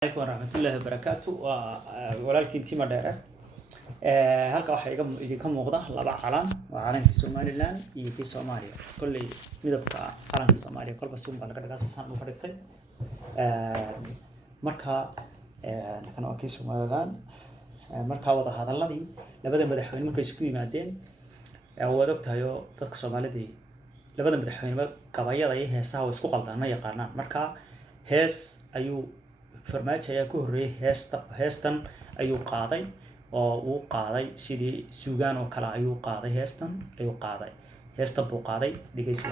عليكم ورحمة الله وبركاته ولكن تيم دائرة halka waxa idinka muuqda laba calan waa calanka Somaliland iyo kii Soomaaliya kulli midabka calanka Soomaaliya kolba si baa laga dhigaysan u xirtay marka kan waa kii Somaliland marka wada hadalladii labada madaxweyne markay isku yimaadeen wada ogtahay dadka Soomaalida labada madaxweyne kabayada ay heesaha isku qaldaan ma yaqaanaan marka hees ayuu farmaajo ayaa ku horeeyay heestan ayuu qaaday oo uu qaaday sidii suugaan oo kala ayuu qaaday heestan buu qaaday dhigaysi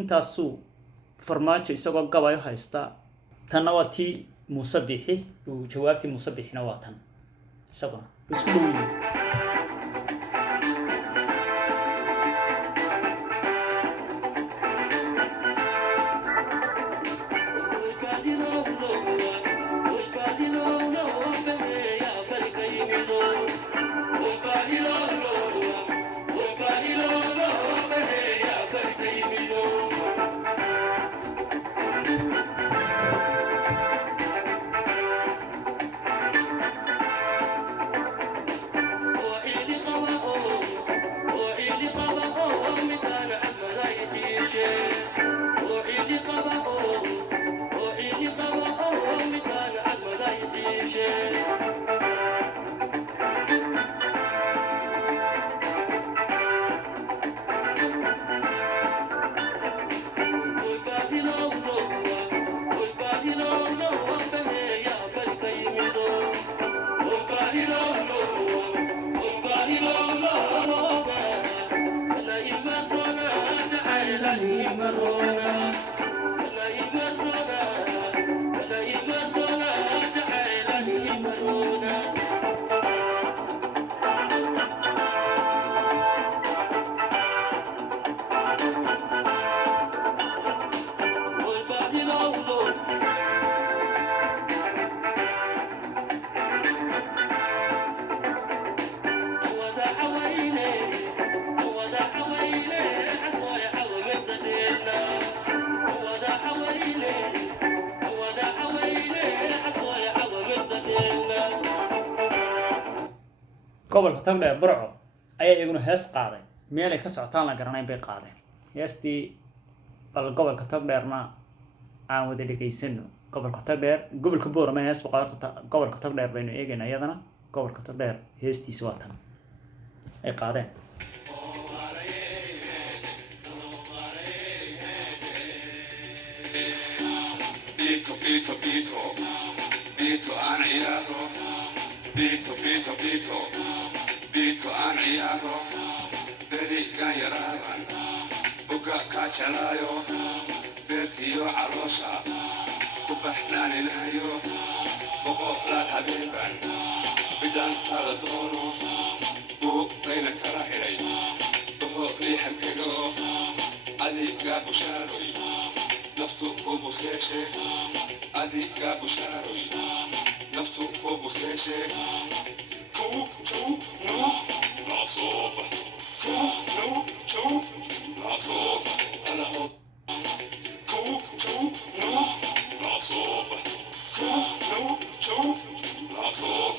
intaasuu farmaajo isagoo gabayo haysta tan waa tii Muuse Bixi uu jawaabtii Muuse Bixina waa tan isaguna isku dhow gobolka tagdheer burco ayaa iyaguna hees qaaday meel ay ka socotaan la garanayn bay qaadeen heestii bal gobolka tagdheerna aan wada dhegaysano gobolka tagdheer gobolka boorama hees boqorta gobolka tagdheer baynu eegaynaa iyadana gobolka tagdheer heestiisa waa tan ay qaadeen بيتو أنا عياله بيتو أنا عياله بري كان يراغن بقى كاتشلايو بيتيو عروسة كبحنان الهيو بقولات حبيبا بدان تردونو بو بينك راحلي بهو لي حبيبو أدي قابو شاروي نفتو بوبو سيشي أدي قابو شاروي نفتو بوبو سيشي كوك شوك نو نصوب كوك نو شوك نصوب أنا هو كوك شوك نو نصوب كوك نو شوك نصوب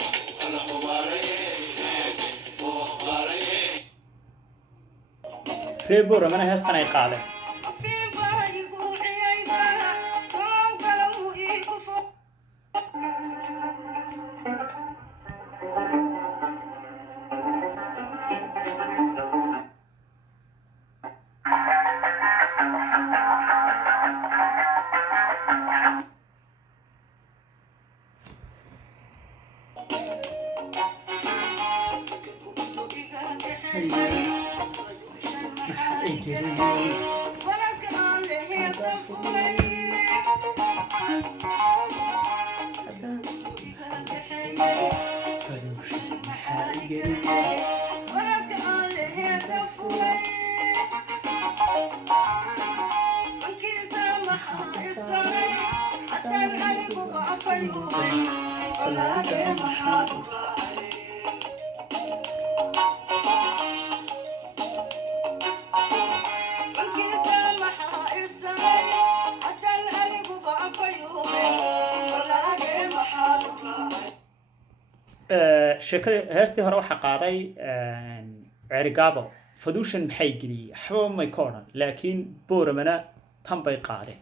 أنا هو باريه reer boorama heestan ay qaadeen sheekada heestii hore waxa qaaday Cerigabo Fadushan maxay geliyay waxba ma ka oran laakiin booramana tan bay qaadeen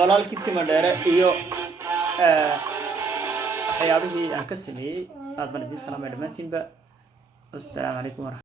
walaalkii timadheere iyo waxyaabihii aan ka sameeyay aad baan idin salaamay dhamaantiinba assalaamu calaykum